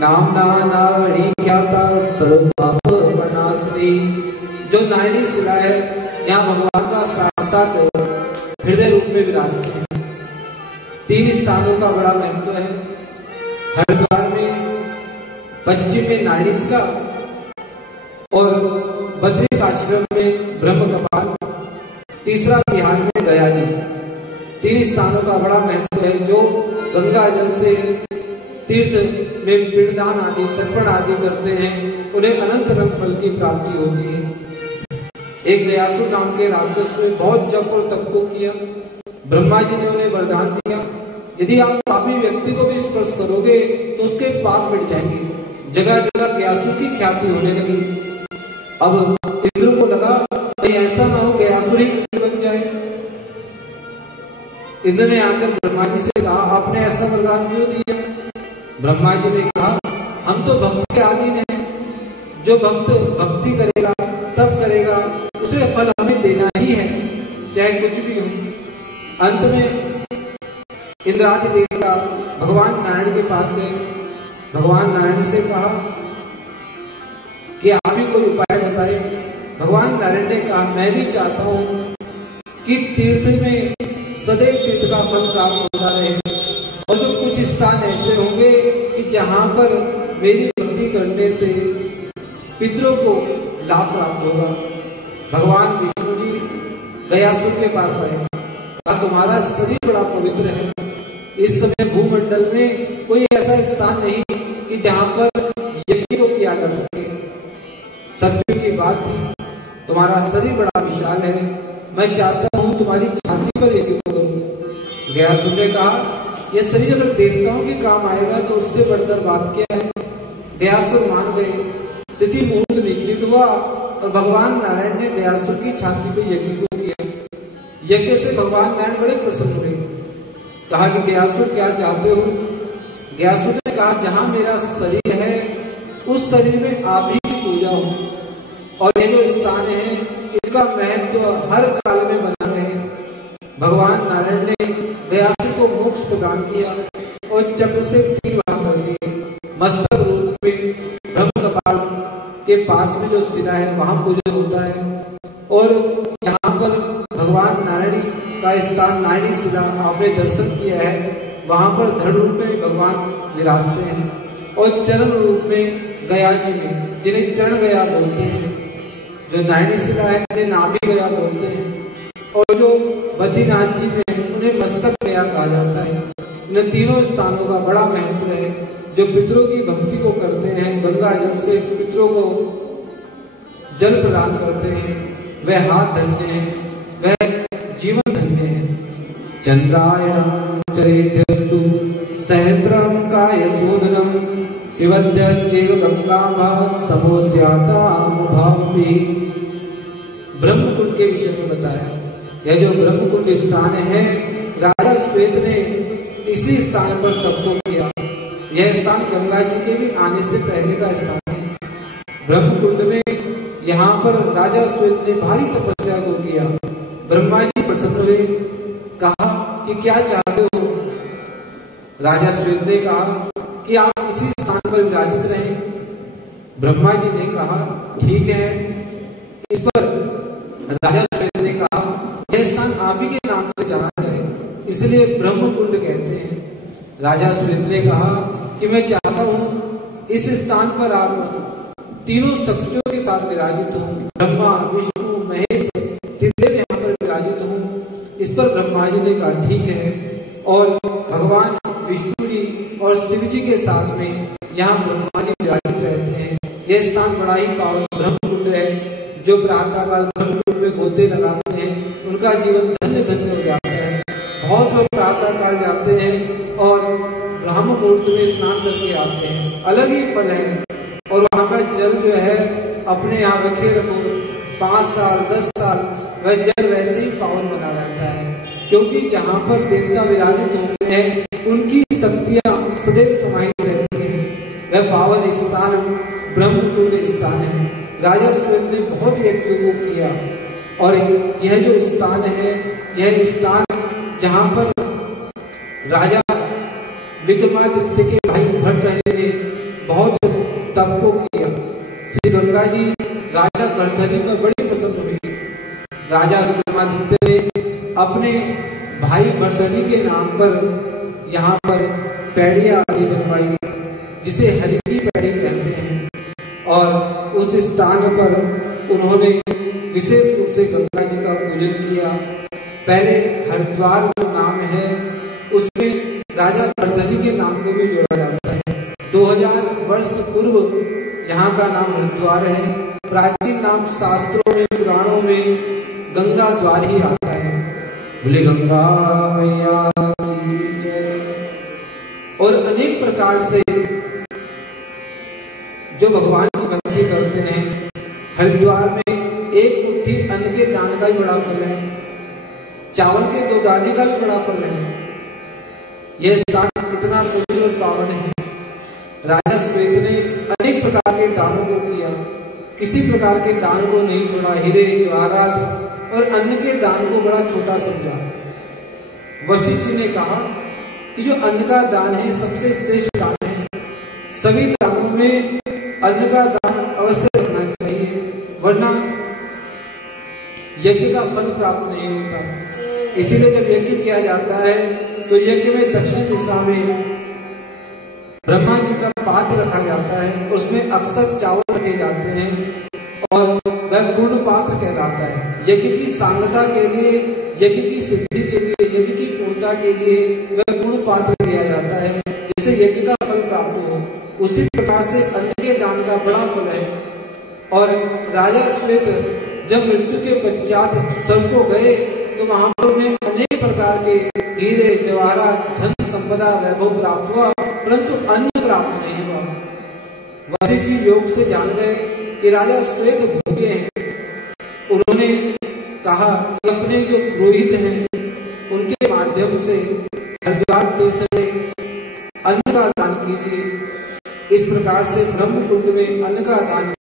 नामना नारणी ख्याता सर्वपाप विनाशिनी। जो नारणी शिला है यहाँ भगवान का साक्षात हृदय रूप में विराजते हैं। 3 स्थानों का बड़ा महत्व है। हरिद्वार में, पश्चिम में नारणी शिला और बद्री आश्रम में ब्रह्म कपाल, तीसरा बिहार में गया जी। 3 स्थानों का बड़ा महत्व है। जो गंगा जल से तीर्थ में पिंडदान आदि तर्पण आदि करते हैं उन्हें अनंत अनंत फल की प्राप्ति होती है। एक गयासुर नाम के राक्षस ने बहुत जप और तप को किया। ब्रह्मा जी ने उन्हें वरदान दिया, यदि आप पापी व्यक्ति को भी स्पर्श करोगे तो उसके पाप मिट जाएंगे। जगह जगह गयासुर की ख्याति होने लगी। अब इंद्र को लगा कहीं ऐसा ना हो गयासुर ही इंद्र बन जाए। इंद्र ने आकर ब्रह्मा जी से कहा, आपने ऐसा वरदान क्यों दिया? ब्रह्मा जी ने कहा, हम तो भक्त के अधीन हैं। जो भक्त भक्ति करेगा, तप करेगा, उसे फल हमें देना ही है, चाहे कुछ भी हो। अंत में इंद्रादि देवता भगवान नारायण के पास गए। भगवान नारायण से कहा कि आप ही कोई उपाय बताए। भगवान नारायण ने कहा, मैं भी चाहता हूँ कि तीर्थ में सदैव तीर्थ का फल प्राप्त होता रहे, और जो कुछ स्थान ऐसे होंगे कि जहां पर मेरी भक्ति करने से पितरों को लाभ प्राप्त होगा। भगवान विष्णु जी गयासुर के पास आए, कहा तुम्हारा शरीर बड़ा पवित्र है। इस समय भूमंडल में कोई ऐसा स्थान नहीं कि जहां पर यज्ञ को किया जा सके। सत्य की बात थी, तुम्हारा शरीर बड़ा विशाल है, मैं चाहता हूं तुम्हारी छाती पर यज्ञ करूं। गयासुर ने कहा, यह शरीर अगर देवताओं के काम आएगा तो उससे बढ़कर बात क्या है। गयासुर मान गए। तिथि मुहूर्त निश्चित हुआ और भगवान नारायण ने गयासुर की छाती पर यज्ञ को किया। यज्ञ से भगवान नारायण बड़े प्रसन्न हुए। कहा कि गयासुर क्या चाहते हो? गयासुर ने कहा, जहां मेरा शरीर है उस शरीर में आप ही की पूजा हो, और ये जो स्थान है इनका महत्व हर काल में बना रहे। भगवान नारायण ने गयासुर को मोक्ष प्रदान किया और चक्र से 3 भाग कर दिए। मस्तक रूप में ब्रह्म कपाल के पास में जो शिला है वहां पूजन होता है, और यहाँ पर भगवान नारायण का स्थान नारायणी शिला आपने दर्शन किया है, वहां पर धड़ रूप में भगवान विराजते हैं, और चरण रूप में गया जी में, जिन्हें चरण गया बोलते हैं। जो नारायणी शिला है उन्हें नाभि गया बोलते हैं, और जो बद्रीनाथ जी में उन्हें मस्तक गया कहा जाता है। इन तीनों स्थानों का बड़ा महत्व है। जो पितरों की भक्ति को करते हैं, गंगा जल से पितरों को जल प्रदान करते हैं, वह हाथ धन्य है, वह जीवन धन्य है। चंद्रायणं चरेद्यस्तु सहस्रम कायशोधनम पिबध्य चैव गंगामा समोस्यातामुभावपि। ब्रह्मकुंड के विषय में बताया। यह जो ब्रह्मकुंड स्थान है, राजा श्वेत ने इसी स्थान पर तप को किया। यह स्थान गंगा जी के भी आने से पहले का स्थान है। ब्रह्मकुंड में यहाँ पर राजा श्वेत ने भारी तपस्या को किया। ब्रह्मा जी प्रसन्न हुए, कहा कि क्या चाहते हो? राजा श्वेत ने कहा कि आप इसी स्थान पर विराजित रहें। ब्रह्मा जी ने कहा ठीक है। इस पर राजा श्वेत ने कहा यह स्थान आप ही के नाम से जाना जाए, इसलिए ब्रह्मकुंड कहते हैं। राजा श्वेत ने कहा कि मैं चाहता हूँ इस स्थान पर आप तीनों शक्तियों के साथ विराजित हूँ, ब्रह्मा विष्णु महेश त्रिदेव यहाँ पर विराजित हूँ। इस पर ब्रह्मा जी ने कहा ठीक है, और भगवान विष्णु जी और शिव जी के साथ में यहाँ ब्रह्मा जी विराजित रहते हैं। यह स्थान बड़ा ही पावन ब्रह्मकुंड है। जो प्रातः काल ब्रह्मकुंड में गोते लगाते हैं उनका जीवन धन्य धन्य हो जाता है। बहुत लोग प्रातः काल जाते हैं और ब्रह्म मुहूर्त में स्नान करके आते हैं, अलग ही फल है। और वहाँ का जल जो है अपने यहाँ रखे रखो 5 साल 10 साल, वह जल वैसे ही पावन बना रहता है, क्योंकि जहाँ पर देवता विराजित होते हैं उनकी शक्तियाँ सदैव समाहित रहती हैं। वह पावन स्थान ब्रह्मकुंड स्थान है। राजा श्वेत ने बहुत यज्ञ को किया, और यह जो स्थान है, यह स्थान जहाँ पर राजा विक्रमादित्य के भाई भरतहरि ने विक्रमादित्य ने अपने भाई भरतरी के नाम पर यहाँ पर पैड़ियाँ आदि बनवाई, जिसे हरि की पैड़ी कहते हैं। और उस स्थान पर उन्होंने विशेष रूप से गंगा जी का पूजन किया। पहले हरिद्वार जो नाम है उसमें राजा भरतरी के नाम को भी जोड़ा जाता है। 2000 वर्ष पूर्व यहाँ का नाम हरिद्वार है। प्राचीन नाम शास्त्रों में, पुराणों में गंगा द्वार ही आता है। बोले गंगा मैया की जय। और अनेक प्रकार से जो भगवान की भक्ति करते हैं, हरिद्वार में एक मुट्ठी अन्न के दान का भी बड़ा फल है, चावल के 2 दाने का भी बड़ा फल है। यह स्थान इतना पवित्र और पावन है। राजा श्वेत ने अनेक प्रकार के दानों को किया, किसी प्रकार के दान को नहीं छोड़ा। हीरे जवाहरात और अन्न के दान को बड़ा छोटा समझा। वशिष्ठ जी ने कहा कि जो अन्न का दान है सबसे श्रेष्ठ दान है, सभी दानों में अन्न का दान अवश्य रखना चाहिए, वरना यज्ञ का फल प्राप्त नहीं होता। इसीलिए जब यज्ञ किया जाता है तो यज्ञ में दक्षिण दिशा में ब्रह्मा जी का पात्र रखा जाता है, उसमें अक्सर चावल रखे जाते हैं और वह पूर्ण पात्र कहलाता है। यज्ञ की सांगता के लिए, यज्ञ की सिद्धि के लिए, यज्ञ की पूर्णता के लिए वह पूर्ण पात्र दिया जाता है, जिससे यज्ञ का फल प्राप्त हो। उसी प्रकार से अन्न के दान का बड़ा फल है। और राजा श्वेत जब मृत्यु के पश्चात स्वर्ग को गए तो वहां पर उन्हें अनेक प्रकार के हीरे जवाहरात, धन संपदा, वैभव प्राप्त हुआ, परंतु अन्न प्राप्त नहीं हुआ। वशिष्ठ जी योग से जान गए कि राजा श्वेत भूखे हैं। उन्होंने कहा कि अपने जो पुरोहित हैं उनके माध्यम से हरिद्वार तीर्थ में अन्न का दान कीजिए। इस प्रकार से ब्रह्मकुंड में अन्न का दान